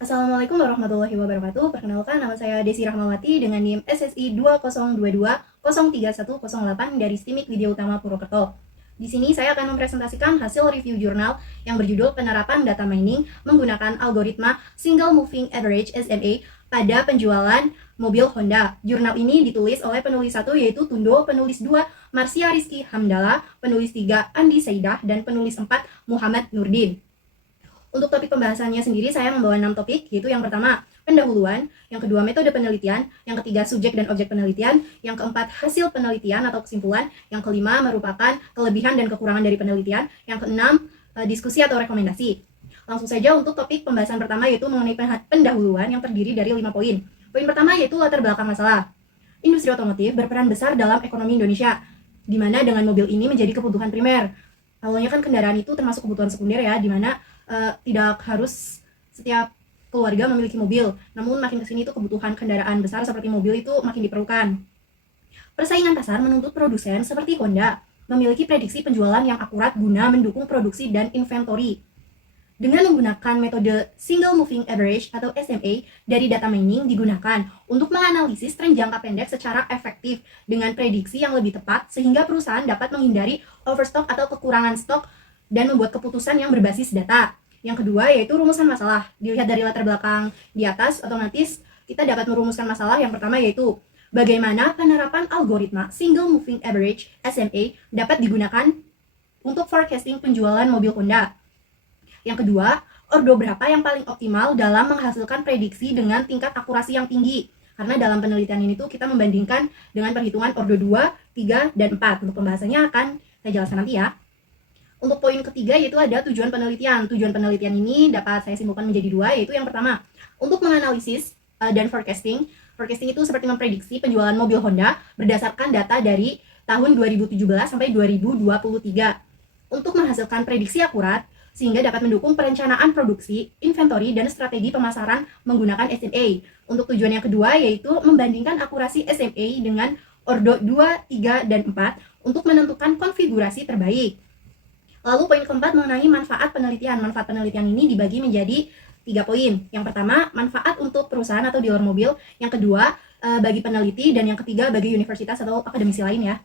Assalamualaikum warahmatullahi wabarakatuh. Perkenalkan, nama saya Desi Rahmawati dengan NIM SSI 2022 03108 dari STIMIK Widya Utama Purwokerto. Di sini saya akan mempresentasikan hasil review jurnal yang berjudul Penerapan Data Mining menggunakan algoritma Single Moving Average SMA pada penjualan mobil Honda. Jurnal ini ditulis oleh penulis 1 yaitu Tundo, penulis 2 Marsia Rizky Hamdala, penulis 3 Andi Saidah, dan penulis 4 Muhammad Nurdin. Untuk topik pembahasannya sendiri saya membawa 6 topik, yaitu yang pertama pendahuluan, yang kedua metode penelitian, yang ketiga subjek dan objek penelitian, yang keempat hasil penelitian atau kesimpulan, yang kelima merupakan kelebihan dan kekurangan dari penelitian, yang keenam diskusi atau rekomendasi. Langsung saja untuk topik pembahasan pertama yaitu mengenai pendahuluan yang terdiri dari 5 poin. Poin pertama yaitu latar belakang masalah. Industri otomotif berperan besar dalam ekonomi Indonesia, di mana dengan mobil ini menjadi kebutuhan primer. Awalnya kan kendaraan itu termasuk kebutuhan sekunder ya, di mana tidak harus setiap keluarga memiliki mobil, namun makin kesini itu kebutuhan kendaraan besar seperti mobil itu makin diperlukan. Persaingan pasar menuntut produsen seperti Honda memiliki prediksi penjualan yang akurat guna mendukung produksi dan inventory. Dengan menggunakan metode Single Moving Average atau SMA dari data mining digunakan untuk menganalisis tren jangka pendek secara efektif dengan prediksi yang lebih tepat sehingga perusahaan dapat menghindari overstock atau kekurangan stok dan membuat keputusan yang berbasis data. Yang kedua yaitu rumusan masalah. Dilihat dari latar belakang di atas, otomatis kita dapat merumuskan masalah. Yang pertama yaitu bagaimana penerapan algoritma Single Moving Average SMA dapat digunakan untuk forecasting penjualan mobil Honda. Yang kedua, ordo berapa yang paling optimal dalam menghasilkan prediksi dengan tingkat akurasi yang tinggi. Karena dalam penelitian ini tuh kita membandingkan dengan perhitungan ordo 2, 3, dan 4. Untuk pembahasannya akan saya jelaskan nanti ya. Untuk poin ketiga yaitu ada tujuan penelitian. Tujuan penelitian ini dapat saya simpulkan menjadi 2, yaitu yang pertama, untuk menganalisis dan forecasting. Forecasting itu seperti memprediksi penjualan mobil Honda berdasarkan data dari tahun 2017 sampai 2023. Untuk menghasilkan prediksi akurat, sehingga dapat mendukung perencanaan produksi, inventory, dan strategi pemasaran menggunakan SMA. Untuk tujuan yang kedua yaitu membandingkan akurasi SMA dengan ordo 2, 3, dan 4 untuk menentukan konfigurasi terbaik. Lalu poin keempat mengenai manfaat penelitian. Manfaat penelitian ini dibagi menjadi 3 poin. Yang pertama, manfaat untuk perusahaan atau dealer mobil. Yang kedua, bagi peneliti. Dan yang ketiga, bagi universitas atau akademisi lain ya.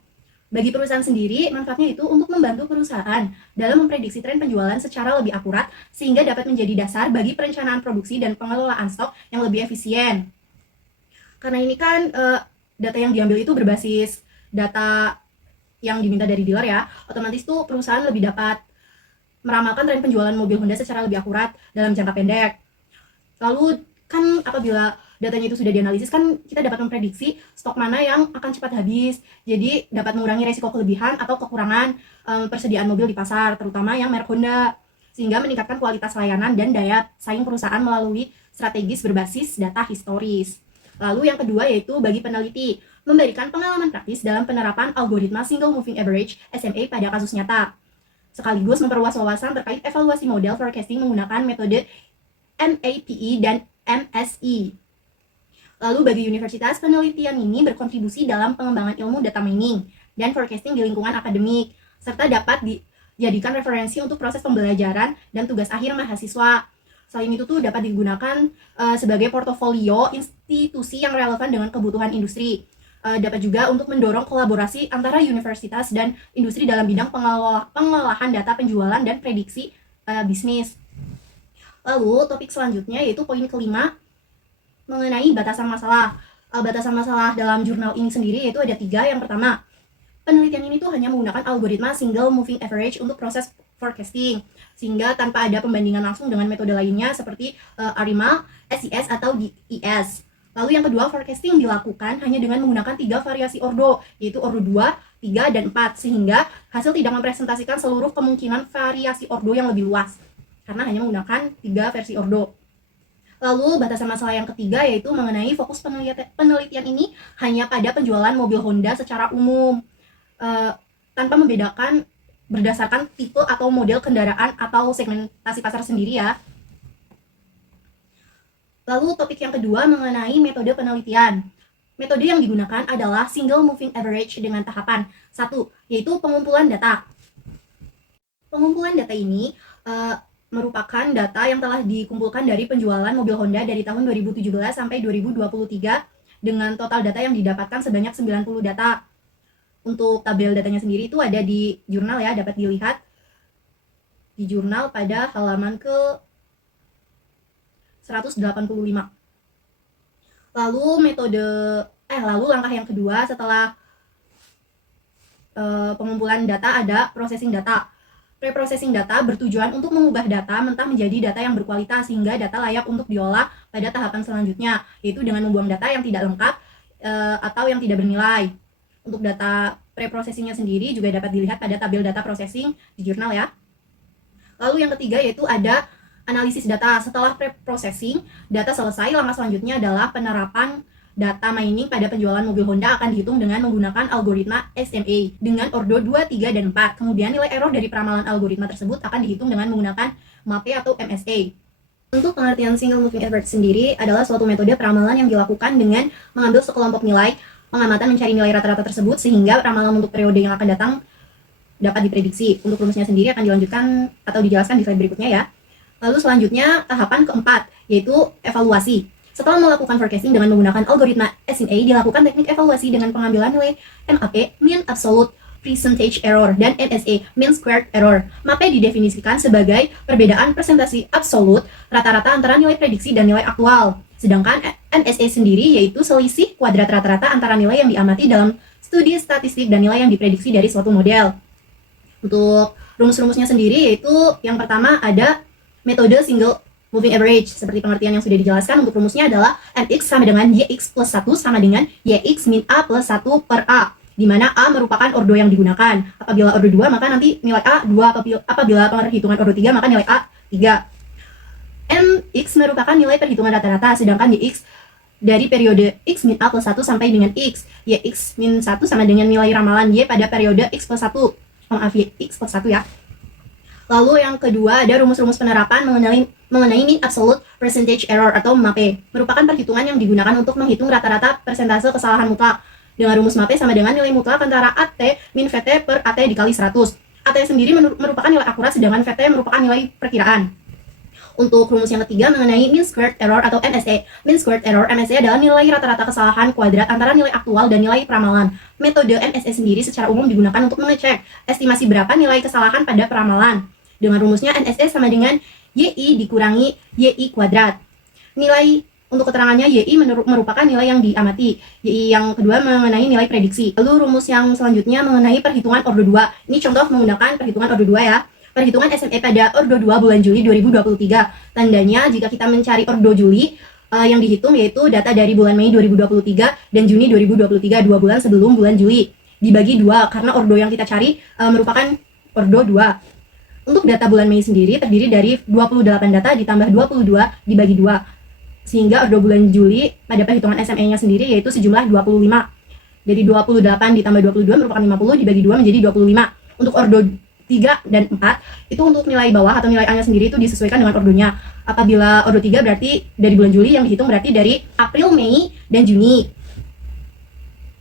Bagi perusahaan sendiri, manfaatnya itu untuk membantu perusahaan dalam memprediksi tren penjualan secara lebih akurat sehingga dapat menjadi dasar bagi perencanaan produksi dan pengelolaan stok yang lebih efisien. Karena ini kan data yang diambil itu berbasis data yang diminta dari dealer ya, otomatis tuh perusahaan lebih dapat meramalkan tren penjualan mobil Honda secara lebih akurat dalam jangka pendek. Lalu kan apabila datanya itu sudah dianalisis kan kita dapat memprediksi stok mana yang akan cepat habis, jadi dapat mengurangi resiko kelebihan atau kekurangan persediaan mobil di pasar, terutama yang merek Honda, sehingga meningkatkan kualitas layanan dan daya saing perusahaan melalui strategis berbasis data historis. Lalu yang kedua yaitu bagi peneliti, memberikan pengalaman praktis dalam penerapan algoritma Single Moving Average SMA pada kasus nyata, sekaligus memperluas wawasan terkait evaluasi model forecasting menggunakan metode MAPE dan MSE. Lalu bagi universitas, penelitian ini berkontribusi dalam pengembangan ilmu data mining dan forecasting di lingkungan akademik, serta dapat dijadikan referensi untuk proses pembelajaran dan tugas akhir mahasiswa. Selain itu tuh dapat digunakan sebagai portofolio institusi yang relevan dengan kebutuhan industri. Dapat juga untuk mendorong kolaborasi antara universitas dan industri dalam bidang pengolahan data penjualan dan prediksi bisnis. Lalu topik selanjutnya yaitu poin kelima, mengenai batasan masalah. Batasan masalah dalam jurnal ini sendiri yaitu ada 3. Yang pertama, penelitian ini tuh hanya menggunakan algoritma Single Moving Average untuk proses forecasting, sehingga tanpa ada pembandingan langsung dengan metode lainnya seperti ARIMA, SIS, atau DIS. Lalu yang kedua, forecasting dilakukan hanya dengan menggunakan 3 variasi ordo, yaitu ordo 2, 3, dan 4, sehingga hasil tidak mempresentasikan seluruh kemungkinan variasi ordo yang lebih luas, karena hanya menggunakan 3 versi ordo. Lalu batasan masalah yang ketiga yaitu mengenai fokus penelitian ini hanya pada penjualan mobil Honda secara umum, tanpa membedakan berdasarkan tipe atau model kendaraan atau segmentasi pasar sendiri ya. Lalu topik yang kedua mengenai metode penelitian. Metode yang digunakan adalah Single Moving Average dengan tahapan 1, yaitu pengumpulan data. Pengumpulan data ini merupakan data yang telah dikumpulkan dari penjualan mobil Honda dari tahun 2017 sampai 2023 dengan total data yang didapatkan sebanyak 90 data. Untuk tabel datanya sendiri itu ada di jurnal ya, dapat dilihat di jurnal pada halaman ke 185. Lalu langkah yang kedua setelah pengumpulan data ada processing data. Pre-processing data bertujuan untuk mengubah data mentah menjadi data yang berkualitas sehingga data layak untuk diolah pada tahapan selanjutnya, yaitu dengan membuang data yang tidak lengkap atau yang tidak bernilai. Untuk data pre-processingnya sendiri juga dapat dilihat pada tabel data processing di jurnal ya. Lalu yang ketiga yaitu ada analisis data. Setelah pre-processing data selesai, langkah selanjutnya adalah penerapan data mining pada penjualan mobil Honda akan dihitung dengan menggunakan algoritma SMA dengan ordo 2, 3, dan 4. Kemudian nilai error dari peramalan algoritma tersebut akan dihitung dengan menggunakan MAPE atau MSA. Untuk pengertian single moving average sendiri adalah suatu metode peramalan yang dilakukan dengan mengambil sekelompok nilai, pengamatan mencari nilai rata-rata tersebut sehingga peramalan untuk periode yang akan datang dapat diprediksi. Untuk rumusnya sendiri akan dilanjutkan atau dijelaskan di slide berikutnya ya. Lalu selanjutnya tahapan keempat yaitu evaluasi. Setelah melakukan forecasting dengan menggunakan algoritma SMA, dilakukan teknik evaluasi dengan pengambilan nilai MAP, mean absolute percentage error, dan MSA, mean squared error. MAP didefinisikan sebagai perbedaan presentasi absolut rata-rata antara nilai prediksi dan nilai aktual. Sedangkan MSA sendiri yaitu selisih kuadrat rata-rata antara nilai yang diamati dalam studi statistik dan nilai yang diprediksi dari suatu model. Untuk rumus-rumusnya sendiri yaitu yang pertama ada metode single moving average. Seperti pengertian yang sudah dijelaskan, untuk rumusnya adalah MX sama dengan YX plus 1 sama dengan YX min A plus 1 per A, di mana A merupakan ordo yang digunakan. Apabila ordo 2 maka nanti nilai A 2, apabila perhitungan ordo 3 maka nilai A 3. MX merupakan nilai perhitungan rata-rata, sedangkan YX dari periode X min A plus 1 sampai dengan X. YX min 1 sama dengan nilai ramalan Y pada periode X plus 1. Maaf, YX plus 1 ya. Lalu yang kedua ada rumus-rumus penerapan mengenai mean absolute percentage error atau MAPE. Merupakan perhitungan yang digunakan untuk menghitung rata-rata persentase kesalahan mutlak. Dengan rumus MAPE sama dengan nilai mutlak antara AT min VT per AT dikali 100. AT sendiri merupakan nilai akurat, sedangkan VT merupakan nilai perkiraan. Untuk rumus yang ketiga mengenai mean squared error atau MSA. Mean squared error MSA adalah nilai rata-rata kesalahan kuadrat antara nilai aktual dan nilai peramalan. Metode MSA sendiri secara umum digunakan untuk mengecek estimasi berapa nilai kesalahan pada peramalan. Dengan rumusnya NSE sama dengan YI dikurangi YI kuadrat. Nilai untuk keterangannya YI merupakan nilai yang diamati. YI yang kedua mengenai nilai prediksi. Lalu rumus yang selanjutnya mengenai perhitungan ordo 2. Ini contoh menggunakan perhitungan ordo 2 ya. Perhitungan SME pada ordo 2 bulan Juli 2023. Tandanya jika kita mencari ordo Juli, yang dihitung yaitu data dari bulan Mei 2023 dan Juni 2023, 2 bulan sebelum bulan Juli. Dibagi 2 karena ordo yang kita cari merupakan ordo 2. Untuk data bulan Mei sendiri terdiri dari 28 data ditambah 22 dibagi 2. Sehingga ordo bulan Juli pada perhitungan SME-nya sendiri yaitu sejumlah 25. Jadi 28 ditambah 22 merupakan 50 dibagi 2 menjadi 25. Untuk ordo 3 dan 4 itu untuk nilai bawah atau nilai A-nya sendiri itu disesuaikan dengan ordonya. Apabila ordo 3 berarti dari bulan Juli, yang dihitung berarti dari April, Mei, dan Juni.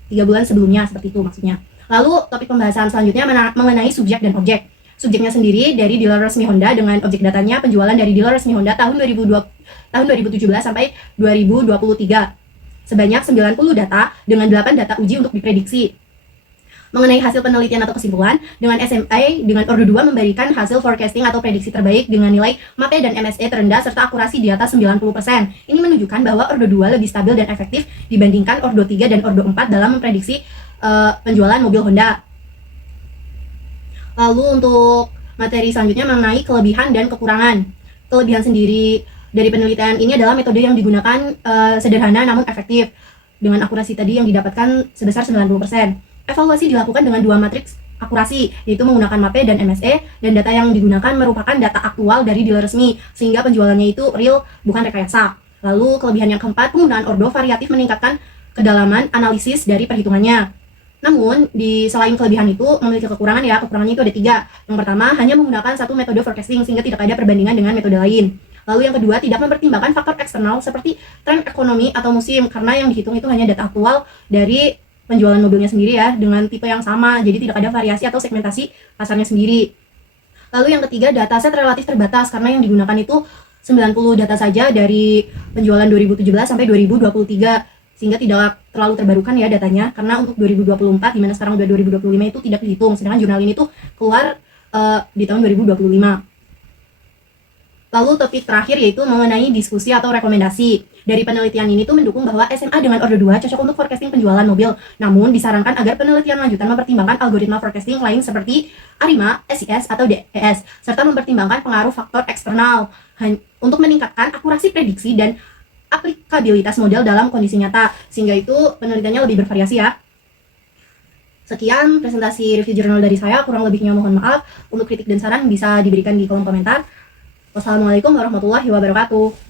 3 bulan sebelumnya, seperti itu maksudnya. Lalu topik pembahasan selanjutnya mengenai subjek dan objek. Subjeknya sendiri dari dealer resmi Honda dengan objek datanya penjualan dari dealer resmi Honda tahun 2017 sampai 2023. Sebanyak 90 data dengan 8 data uji untuk diprediksi. Mengenai hasil penelitian atau kesimpulan, dengan SMA dengan ordo 2 memberikan hasil forecasting atau prediksi terbaik dengan nilai MAPE dan MSE terendah serta akurasi di atas 90%. Ini menunjukkan bahwa ordo 2 lebih stabil dan efektif dibandingkan ordo 3 dan ordo 4 dalam memprediksi penjualan mobil Honda. Lalu untuk materi selanjutnya mengenai kelebihan dan kekurangan. Kelebihan sendiri dari penelitian ini adalah metode yang digunakan sederhana namun efektif dengan akurasi tadi yang didapatkan sebesar 90%. Evaluasi dilakukan dengan 2 matriks akurasi, yaitu menggunakan MAPE dan MSE, dan data yang digunakan merupakan data aktual dari dealer resmi sehingga penjualannya itu real bukan rekayasa. Lalu kelebihan yang keempat, penggunaan ordo variatif meningkatkan kedalaman analisis dari perhitungannya. Namun, selain kelebihan itu memiliki kekurangan ya. Kekurangannya itu ada 3. Yang pertama, hanya menggunakan satu metode forecasting sehingga tidak ada perbandingan dengan metode lain. Lalu yang kedua, tidak mempertimbangkan faktor eksternal seperti tren ekonomi atau musim, karena yang dihitung itu hanya data aktual dari penjualan mobilnya sendiri ya, dengan tipe yang sama, jadi tidak ada variasi atau segmentasi pasarnya sendiri. Lalu yang ketiga, dataset relatif terbatas karena yang digunakan itu 90 data saja dari penjualan 2017 sampai 2023, sehingga tidak terlalu terbarukan ya datanya, karena untuk 2024 dimana sekarang udah 2025 itu tidak dihitung, sedangkan jurnal ini tuh keluar di tahun 2025. Lalu topik terakhir yaitu mengenai diskusi atau rekomendasi. Dari penelitian ini tuh mendukung bahwa SMA dengan order 2 cocok untuk forecasting penjualan mobil. Namun disarankan agar penelitian lanjutan mempertimbangkan algoritma forecasting lain seperti ARIMA, SIS, atau DES, serta mempertimbangkan pengaruh faktor eksternal untuk meningkatkan akurasi prediksi dan aplikabilitas model dalam kondisi nyata, sehingga itu penelitiannya lebih bervariasi ya. Sekian presentasi review jurnal dari saya, kurang lebihnya mohon maaf. Untuk kritik dan saran bisa diberikan di kolom komentar. Wassalamualaikum warahmatullahi wabarakatuh.